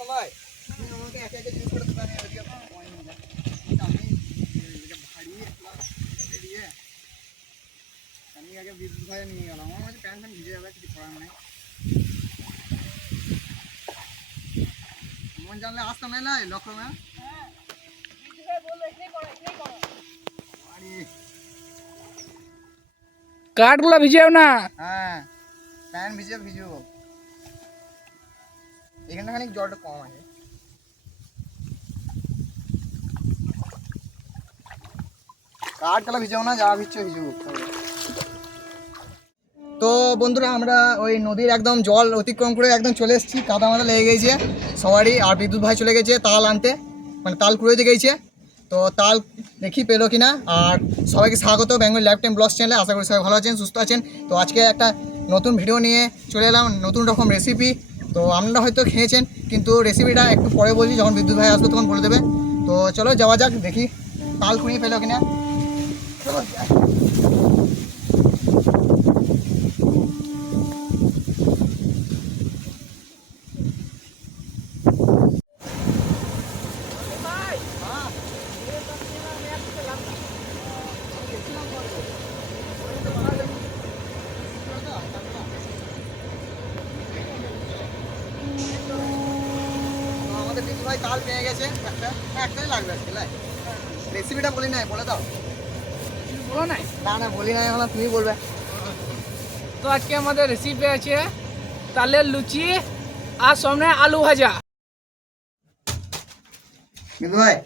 আমাকে একে একে জিনিস করে দোকানে ওইদিকে আমি ভারী দিয়ে আমি আগে বিদ্যুৎ ভাইয়া নিয়ে গেলাম। আমার কাছে প্যান্ট ফ্যান্ট ভিজে যাবে, কিছু করার নেই। মন জানলে আসতাম না লক্ষ্য না। কাঠগুলো ভিজেও না। হ্যাঁ প্যান্ট ভিজুক। এখানে খানিক জলটা কম আছে। কাঠগুলো ভিজেও না, যা ভিজছে ভিজুক। তো বন্ধুরা আমরা ওই নদীর একদম জল অতিক্রম করে একদম চলে এসেছি। কাদা মাদা লেগে গেছে সবারই। আর বিদ্যুৎ ভাই চলে গেছে তাল আনতে, মানে তাল কুড়োতে গেছে। তো তাল দেখি পেলো কিনা। আর সবাইকে স্বাগত বেঙ্গল লাইফ টাইম ব্লগস চ্যানেলে। আশা করি সবাই ভালো আছেন, সুস্থ আছেন। তো আজকে একটা নতুন ভিডিও নিয়ে চলে এলাম, নতুন রকম রেসিপি। তো আপনারা হয়তো খেয়েছেন, কিন্তু রেসিপিটা একটু পরে বলছি, যখন বিদ্যুৎ ভাই আসবে তখন বলে দেবে। তো চলো যাওয়া যাক, দেখি তাল কুড়িয়ে পেলো কিনা। চলো আমাদের বিদ্যুৎ ভাই তাল পেয়ে গেছে একটাই লাগবে আজকে। রেসিপিটা বলি নাই, বলে দাও। বলো নাই? না বলি নাই, এখন তুমি বলবে। তো আজকে আমাদের রেসিপি আছে তালের লুচি আর সামনে আলু ভাজা। বিদ্যুৎ ভাই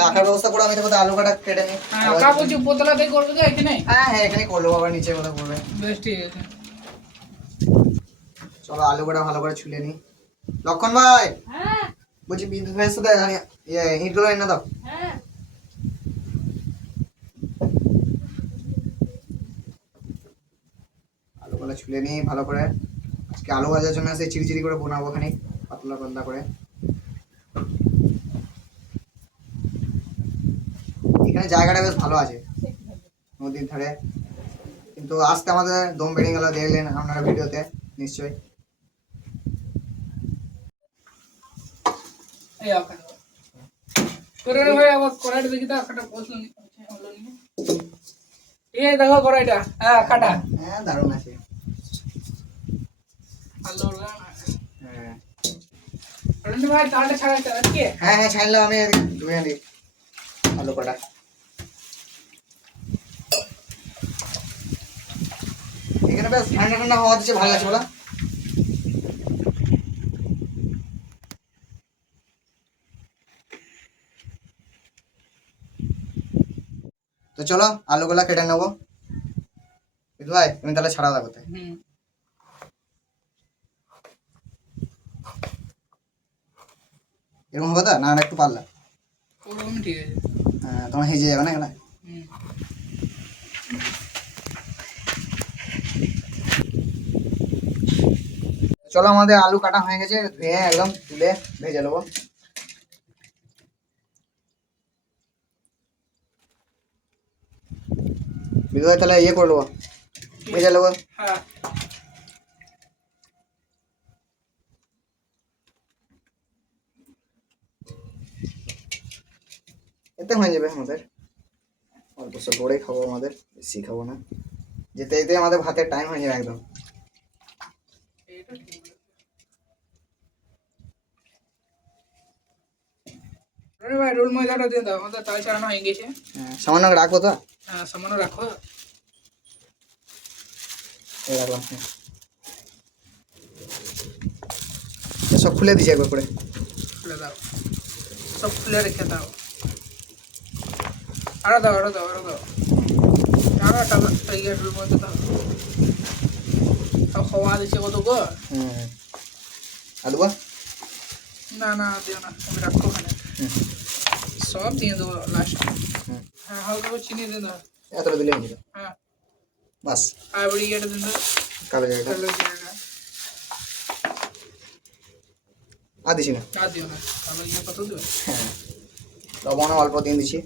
রাখার ব্যবস্থা করে আমি তো আলু কাটা কেটে নিই। কা বলছি উপরতলাতেই করবে তো এখানে? হ্যাঁ এখানে করলো, আবার নিচে কথা করবে। বেশ ঠিক আছে। চলো আলু কাটা ভালো করে ছুলে নিই। লক্ষণ ভাই বলছি বিদ্যুৎ ভাইয়ের সাথে ইটগুলো এনে দাও। আলুগুলো ছুলে নিই ভালো করে। আজকে আলু ভাজার জন্য সেই চিড়ি করে বানাবো, খানি পাতলা পাতলা করে। এখানে জায়গাটা বেশ ভালো আছে নদীর ধারে, কিন্তু আজকে আমাদের দম বেড়ে গেল, দেখলেন আপনারা ভিডিওতে নিশ্চয়ই। এই আকা করে রে ভাই, আবার কড়াইটা দেখি তো, আকাটা বসলো নি হলো নি। এই দেখো কড়াইটা, হ্যাঁ কাটা। হ্যাঁ দারুণ আছে। আলু না। হ্যাঁ রনি ভাই তালটা ছাড়াইতে আজকে? হ্যাঁ ছাইলাম আমি, ধুয়ে নিই আলু কাটা। এখানে বেশ ঠান্ডা ঠান্ডা হাওয়া দিচ্ছে, ভালো লাগছে বলা। তো চলো আলুগুলা কেটে নেবো। ভাই তুমি তাহলে ছাড়া দাও কোথায়। এরকম হবে তো না, একটু পারলা? ঠিক আছে। হ্যাঁ তোমার হেজে যাবে না এগুলা। চলো আমাদের আলু কাটা হয়ে গেছে, ধুয়ে একদম তুলে ভেজে নেবো। বিধু ভাই তাহলে ইয়ে করে নেবো, ভেজে নেবো। হ্যাঁ এতে হয়ে যাবে আমাদের। অল্প স্বল্প করেই খাবো, আমাদের বেশি খাবো না। যেতে যেতে আমাদের ভাতের টাইম হয়ে যাবে একদম। রনি ভাই রোল ময়দাটা দিয়ে দাও, আমাদের তাল ছাড়ানো হয়ে গেছে। সামান্য রাখবো তো? হ্যাঁ সামান্য রাখো। এই রাখলাম। সব খুলে দিছি একবার করে। খুলে দাও, সব খুলে রেখে দাও। আরো দাও আরো দাও আরো দাও, আরো টাকা ইয়ে রোল ময়দা দাও। সব খাওয়া দিচ্ছে কত গো। আলু না না দিও না, আমি রাখো ওখানে। সব দিয়ে দেবো লাস্ট। হ্যাঁ হালকা করে চিনি দিয়ে দাও। এতটা দিলে হয়ে যাবে। হ্যাঁ বাস আর বড়ি এটা দিয়ে দাও, কালো জায়গাটা কালো জিরাটা। আর দিছি না। আর দিও না, কালো জিরা কত দেবে। হ্যাঁ লবণ অল্প দিয়ে দিছি।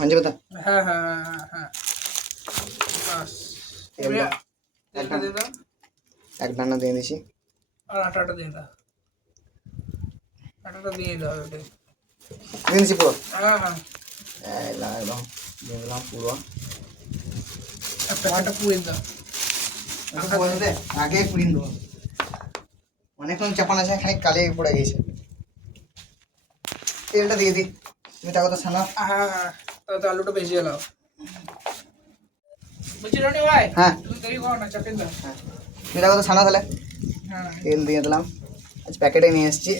হয়ে যাবে তো? হ্যাঁ হ্যাঁ হ্যাঁ হ্যাঁ বাস। এটা দিয়ে দাও। এক ডান্না দিয়ে দিছি। আর আটাটা দিয়ে দাও, আটাটা দিয়ে দাও ওটা। দিয়ে দিছি পুরো। হ্যাঁ হ্যাঁ, একদম দিয়ে দিলাম পুরো। একটা পুড়ে দাও। আগে পুড়িয়ে দেবো, অনেকক্ষণ চাপান আছে, খানিক কালি পড়ে গেছে। তেলটা দিয়ে দিই, তুমি তাকে তো ছানা। হ্যাঁ হ্যাঁ, তো আলুটা বেশি এলাও। বুঝছি রনি ভাই, হ্যাঁ তুমি দেরি করো না, চাপিয়ে দাও। হ্যাঁ, তুমি তাকে তো ছানা তাহলে। হ্যাঁ তেল দিয়ে দিলাম, আজ প্যাকেটে নিয়ে এসেছি,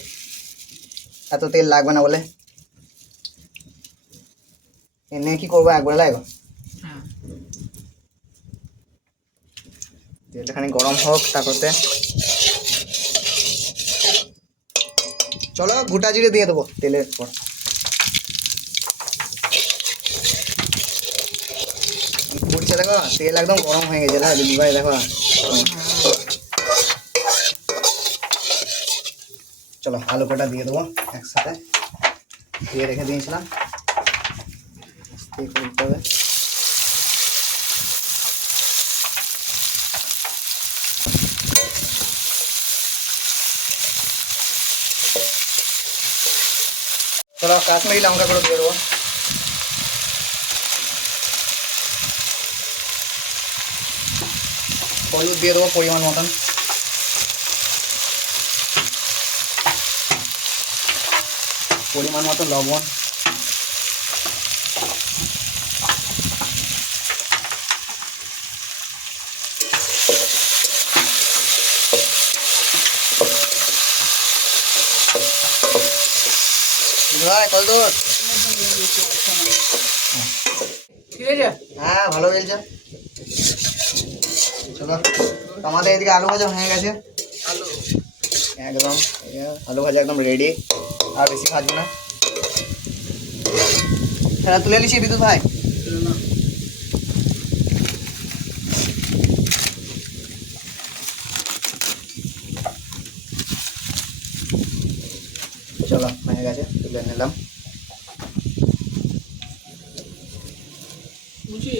এত তেল লাগবে না বলে। এনে কি করবো, একবারে লাগবে। হ্যাঁ, তেলটা খানিক গরম হোক, তারপরে চলো গোটা জিরে দিয়ে দেবো তেলের পর। উঠছে দেখো, তেল একদম গরম হয়ে গেছে না দিদি ভাই, দেখো। চলো আলু কটা দিয়ে দেবো একসাথে, দিয়ে রেখে দিয়েছিলাম, আস্তে করে দিতে হবে। চলো কাশ্মীরি লঙ্কা করে দিয়ে দেবো। হলুদ দিয়ে দেবো পরিমাণ মতন। পরিমাণ মতো লবণ। ভাই কত দূর? ঠিক আছে। হ্যাঁ ভালো বেলছে। চলো আমাদের এদিকে আলু ভাজা হয়ে গেছে আলু একদম, আলু ভাজা একদম রেডি, আর বেশি ভাজবো না। হ্যাঁ তুলে নিচ্ছি বিদ্যুৎ ভাই। না, চলো হয়ে গেছে, তুলে নিলাম। বুঝি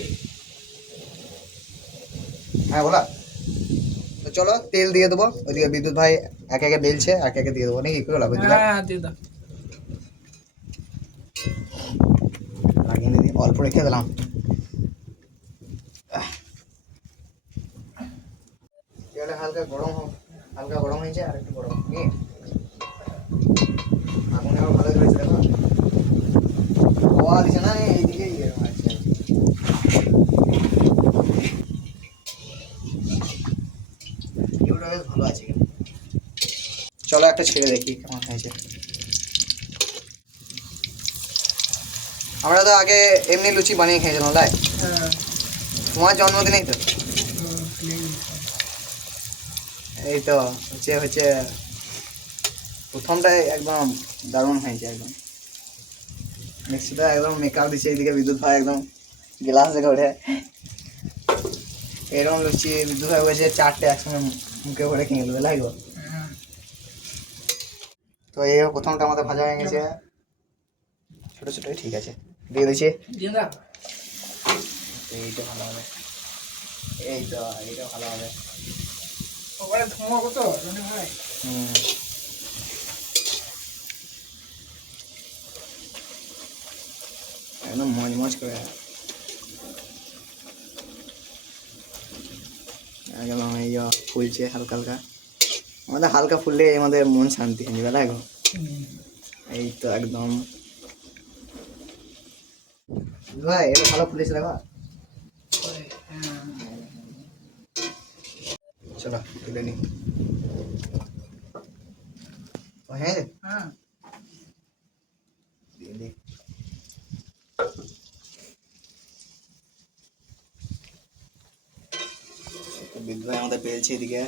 হ্যাঁ বলা, তো চলো তেল দিয়ে দেবো। ওইদিকে বিদ্যুৎ ভাই একে একে বেলছে, একে একে দিয়ে দেবো নাকি, কি বলা বুঝলা? হ্যাঁ দিয়ে দাও। লাগিয়ে দিই, অল্প রেখে দিলাম। তেলটা হালকা গরম হোক, হালকা গরম হয়েছে, আর একটু গরম নিয়ে আগুন আবার ভালো ধরেছে দেখো, হওয়া দিছে না এইদিকে। আচ্ছা এগুলো বেশ ভালো আছে। চলো একটা ছেড়ে দেখি কেমন হয়েছে। আমরা তো আগে এমনি লুচি বানিয়ে খেয়েছিলাম তাই, হ্যাঁ তোমার জন্মদিনেই তো। এই তো হচ্ছে হচ্ছে প্রথমটাই একদম দারুণ হয়েছে একদম। মিক্সিটা একদম মেকআপ দিচ্ছে, এইদিকে বিদ্যুৎ ভাই একদম গ্লাস থেকে ওঠে। এরকম লুচি বিদ্যুৎ ভাই বলছে 4টে একসঙ্গে মুখে ভরে খেয়ে নেবে লাগবে। হ্যাঁ, তো এই প্রথমটা আমাদের ভাজা হয়ে গেছে, ছোটো ছোটোই ঠিক আছে, দিয়ে দিচ্ছি। দিয়ে দাও। এইটা ভালো হবে, এই তো এইটা ভালো হবে। ওখানে ধোঁয়া কত রনি ভাই। হুম একদম মজ করে একদম এই ফুলছে হালকা হালকা, আমাদের হালকা ফুললে আমাদের মন শান্তি হয়ে যাবে লাগো। এই তো একদম ভাই এটা ভালো ফুলেছে দেখো। চলো তুলে নি, হ্যাঁ হ্যাঁ দিয়ে দিই। বিদ্যুৎ ভাই আমাদের পেয়েছে এদিকে,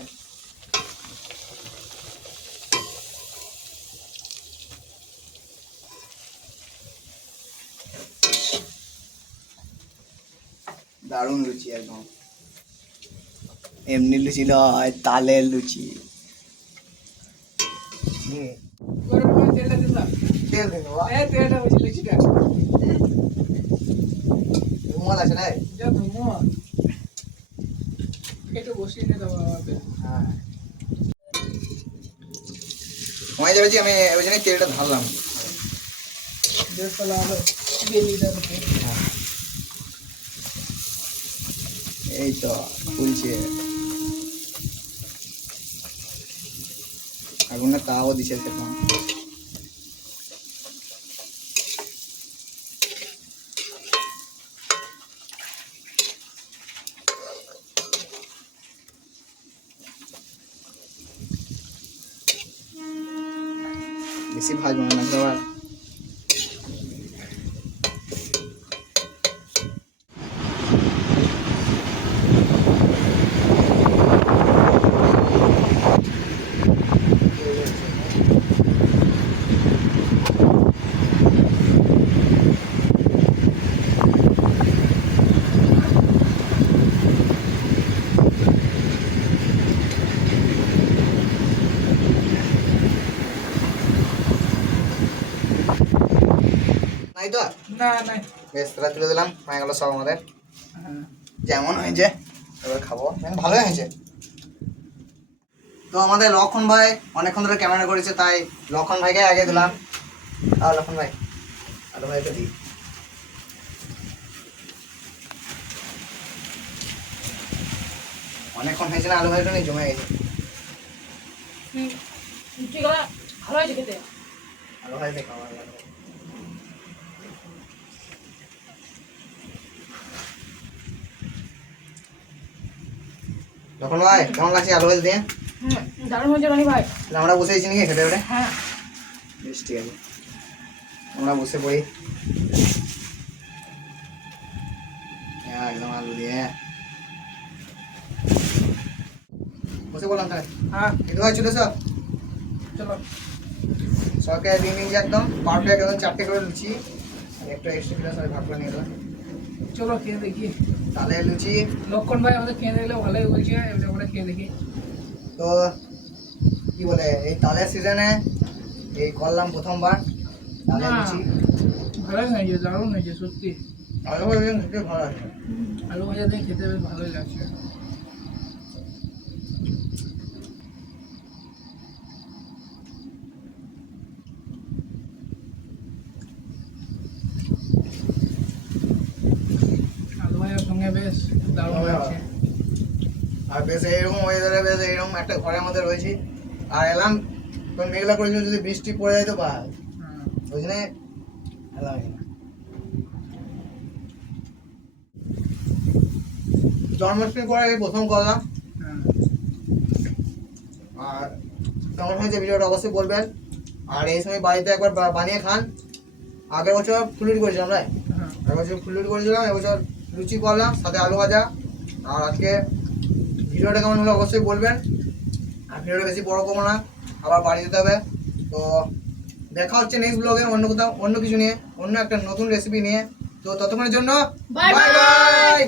দারুণ লুচি একদম, এমনি লুচি নয়, তালের লুচি। তেলটা দিয়ে দাও। তেল দিন এই তেলটা বুঝি লিচিটা মল আছে না, যা ধোঁয়া। একটু বসিয়ে নিতে হবে। হ্যাঁ হয়ে যাবে যে আমি ওই জন্য তেলটা ঢাললাম। বেশ তাহলে আরো দিয়ে দিতে হবে। এই তো ফুলছে, আগুনে তাও দিছে এখন। বেশি ভাজবো না আবার। নাই তো না না। বেশ তাহলে তুলে দিলাম, হয়ে গেল সব আমাদের হ্যাঁ যেমন হয়েছে। এবার খাবো, ভালোই হয়েছে। তো আমাদের লক্ষণ ভাই অনেকক্ষণ ধরে ক্যামেরা করেছে, তাই লক্ষণ ভাইকে আগে দিলাম। আর লক্ষণ ভাই, আলু ভাইকে দিই। অনেকক্ষণ হয়েছে না, আলু ভাইটা নিয়ে জমে গেছে। ঠিক আছে, ভালো হয়েছে খেতে। আলু ভাই দেখো আমার লাগবে। লক্ষণ ভাই কেমন লাগছে আলু ভাই দিয়ে? দারুণ হয়েছে রনি ভাই। তাহলে আমরা বসে আছি নাকি খেতে? হ্যাঁ বেশ ঠিক আছে, আমরা বসে পড়ি। একদম আলু দিয়ে বসে বললাম তাহলে। হ্যাঁ কিন্তু ভাই চলে সব চলো। সবকে দিয়ে নিয়েছি একদম পারফেক্ট, একদম 4টে করে লুচি আর একটা এক্সট্রা প্লাস আর ভাগ করে নিয়ে এলাম। চলো খেয়ে দেখি। তাহলে লুচি লক্ষণ ভাই আমাদের খেয়ে দেখলে ভালোই বলছে, এবার আমরা খেয়ে দেখি। তো কি বলে, এই তালের সিজনে এই করলাম প্রথমবার তালের না। লুচি। ভালোই হয়েছে, দারুণ হয়েছে সত্যি। আলু ভাই খেতে ভালো আছে। আলু ভাজা দিয়ে খেতে বেশ ভালোই লাগছে। আলু ভাজার সঙ্গে বেশ দারুণ লাগছে। আর বেশ এইরকম ওয়েদারে বেশ এইরকম একটা ঘরের মধ্যে রয়েছি আর এলাম, তো মেঘলা করেছিল, যদি বৃষ্টি পড়ে যায় তো বা হ্যাঁ। ওই জন্য এলাম এখানে। জন্মাষ্টমী পরে এই প্রথম করলাম। হ্যাঁ। আর কেমন হয়েছে ভিডিওটা অবশ্যই বলবেন। আর এই সময় বাড়িতে একবার বানিয়ে খান। আগের বছর ফুলুরি করেছিলাম রাই, হ্যাঁ। আগের বছর ফুলুরি করেছিলাম, এবছর লুচি করলাম সাথে আলু ভাজা। আর আজকে ভিডিওটা কেমন হলো অবশ্যই বলবেন। আর ভিডিওটা বেশি বড় করবো না, আবার বাড়ি যেতে হবে। তো দেখা হচ্ছে নেক্সট ব্লগে অন্য কোথাও, অন্য কিছু নিয়ে, অন্য একটা নতুন রেসিপি নিয়ে। তো ততক্ষণের জন্য বাই বাই।